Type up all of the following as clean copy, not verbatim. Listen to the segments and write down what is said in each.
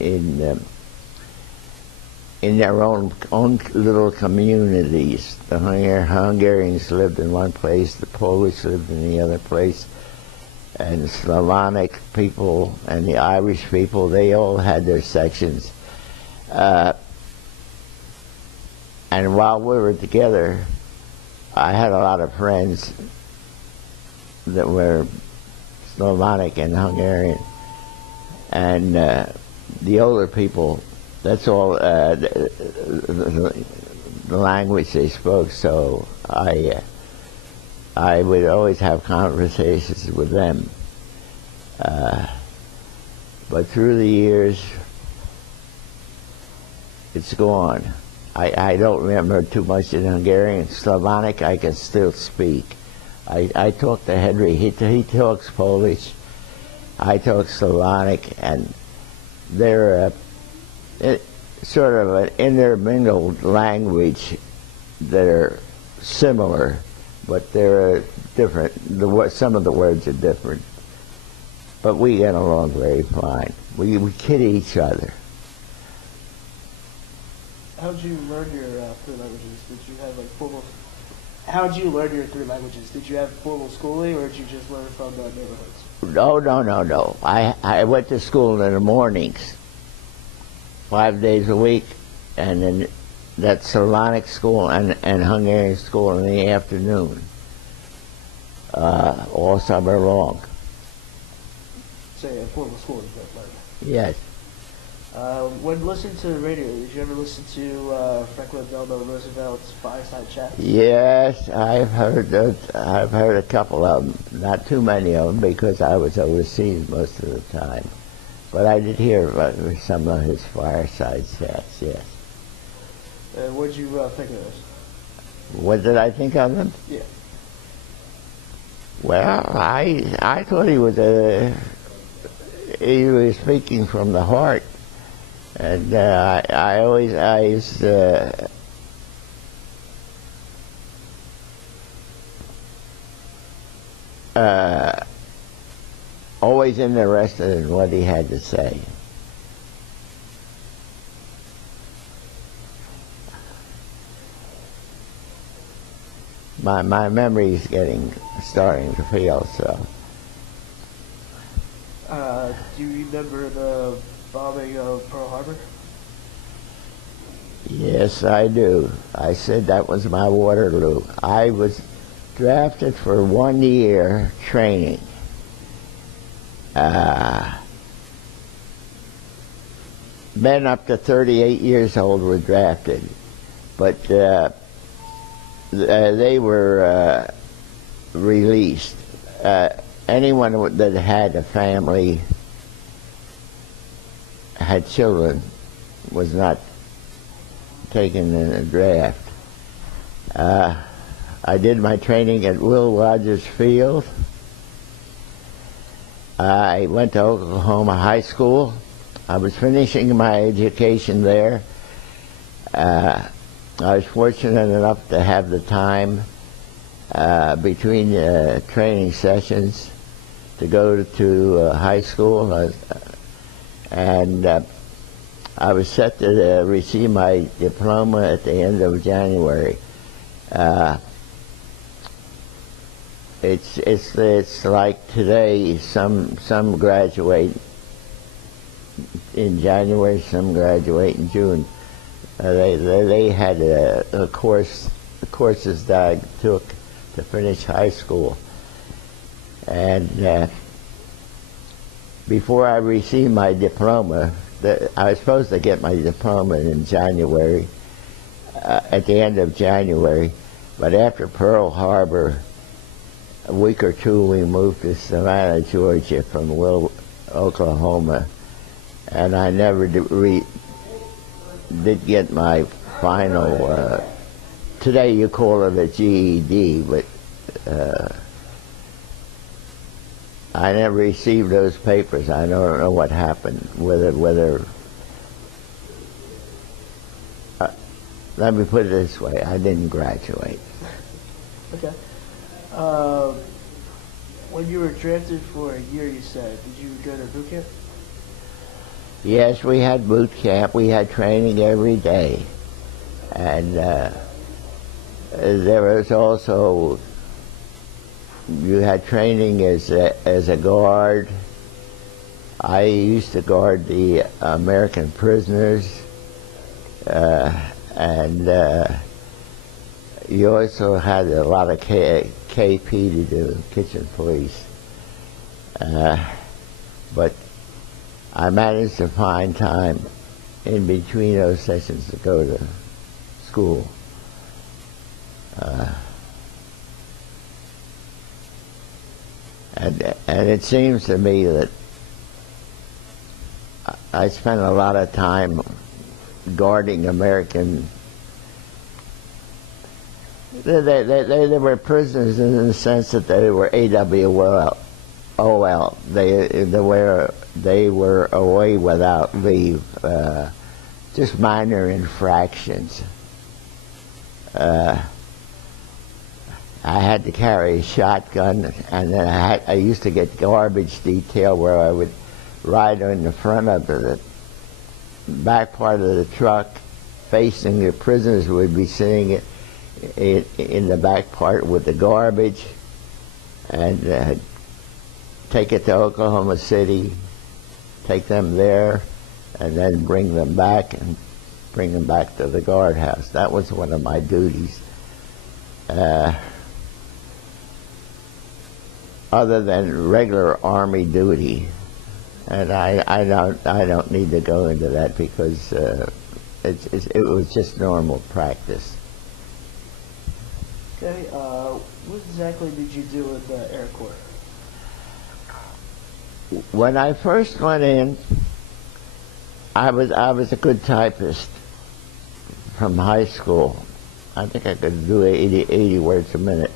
in their own little communities. The Hungarians lived in one place, the Polish lived in the other place, and the Slavonic people and the Irish people, they all had their sections. And while we were together, I had a lot of friends that were Slavonic and Hungarian, and the older people, that's all the language they spoke. So I would always have conversations with them. But through the years, it's gone. I don't remember too much in Hungarian. Slavonic I can still speak. I talk to Henry, he talks Polish, I talk Slavonic, and they're sort of an intermingled language that are similar, but they're different. Some of the words are different, but we get along very fine. We kid each other. How did you learn your three languages? Did you have like formal? How did you learn your three languages? Did you have formal schooling, or did you just learn from the neighborhoods? No. I went to school in the mornings, 5 days a week, and then that Slavonic school and Hungarian school in the afternoon, all summer long. So yeah, formal schooling, but like. Yes. When listening to the radio, did you ever listen to Franklin Delano Roosevelt's Fireside Chat? Yes, I've heard a couple of them, not too many of them, because I was overseas most of the time. But I did hear some of his Fireside Chats, yes. What did you think of those? What did I think of them? Yeah. Well, I thought he was speaking from the heart. And I used always interested in what he had to say. My memory's starting to fail, so. Do you remember the bombing of Pearl Harbor? Yes, I do. I said that was my Waterloo. I was drafted for 1 year training. Men up to 38 years old were drafted, but they were released. Anyone that had a family, had children, was not taken in a draft. I did my training at Will Rogers Field. I went to Oklahoma High School. I was finishing my education there. I was fortunate enough to have the time between training sessions to go to high school, and I was set to receive my diploma at the end of January. It's like today. Some graduate in January, some graduate in June. They had courses that I took to finish high school, and before I received my diploma, I was supposed to get my diploma in January, at the end of January, but after Pearl Harbor, a week or two, we moved to Savannah, Georgia from Oklahoma, and I never did get my final, today you call it a GED, but I never received those papers. I don't know what happened, whether let me put it this way, I didn't graduate. Okay. When you were drafted for a year, you said, did you go to boot camp? Yes, we had boot camp. We had training every day. And there was also, you had training as a guard. I used to guard the American prisoners. And you also had a lot of KP to do, kitchen police. But I managed to find time in between those sessions to go to school. And it seems to me that I spent a lot of time guarding American. They were prisoners in the sense that they were AWOL. They were away without leave, just minor infractions. I had to carry a shotgun, and then I used to get garbage detail where I would ride in the front of the back part of the truck, facing the prisoners would be sitting in the back part with the garbage, and take it to Oklahoma City, take them there, and then bring them back to the guardhouse. That was one of my duties. Other than regular Army duty, and I don't need to go into that because it was just normal practice. Okay, what exactly did you do with the Air Corps? When I first went in, I was a good typist from high school. I think I could do 80 words a minute.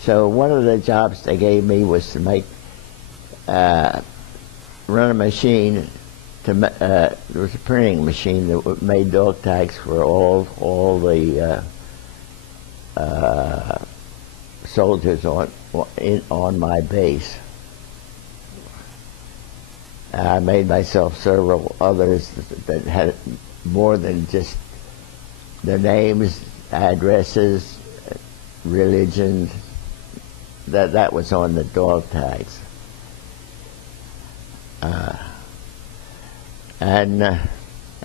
So one of the jobs they gave me was to run a machine. There was a printing machine that made dog tags for all the soldiers on my base. I made myself several others that had more than just their names, addresses, religion. That was on the dog tags. And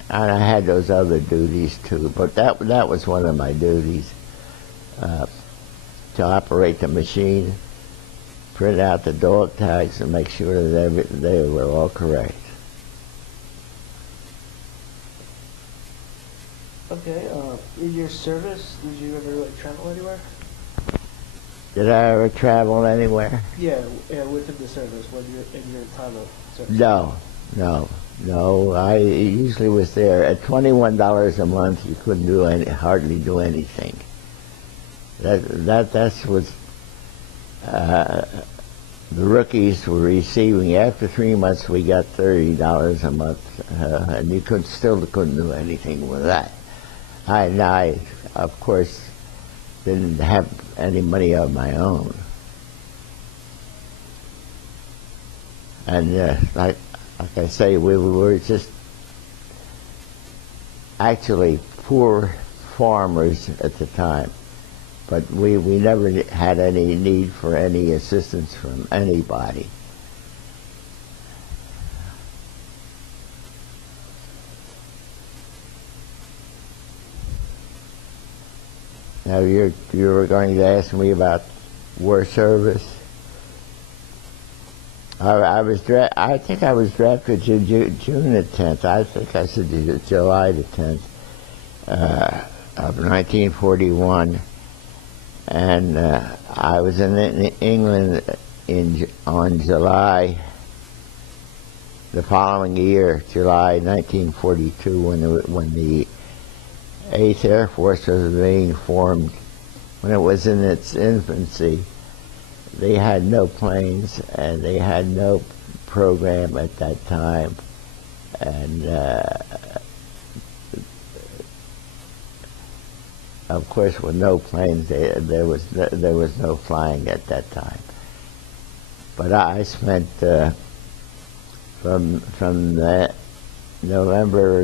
I had those other duties too, but that was one of my duties, to operate the machine, print out the dog tags, and make sure that they were all correct. Okay, in your service, did you ever travel anywhere? Did I ever travel anywhere? Yeah, within the service, when you're in your time of service. No. I usually was there at $21 a month. You couldn't hardly do anything. That's what the rookies were receiving. After 3 months, we got $30 a month, and you still couldn't do anything with that. I of course, didn't have any money of my own, and like I say, we were just actually poor farmers at the time. But we never had any need for any assistance from anybody. Now you were going to ask me about war service. I think I was drafted June the 10th. I think I said July the 10th of 1941. And I was in England on July the following year, July 1942, when the 8th Air Force was being formed. When it was in its infancy, they had no planes and they had no program at that time, and of course, with no planes, there was no flying at that time. But I spent from the November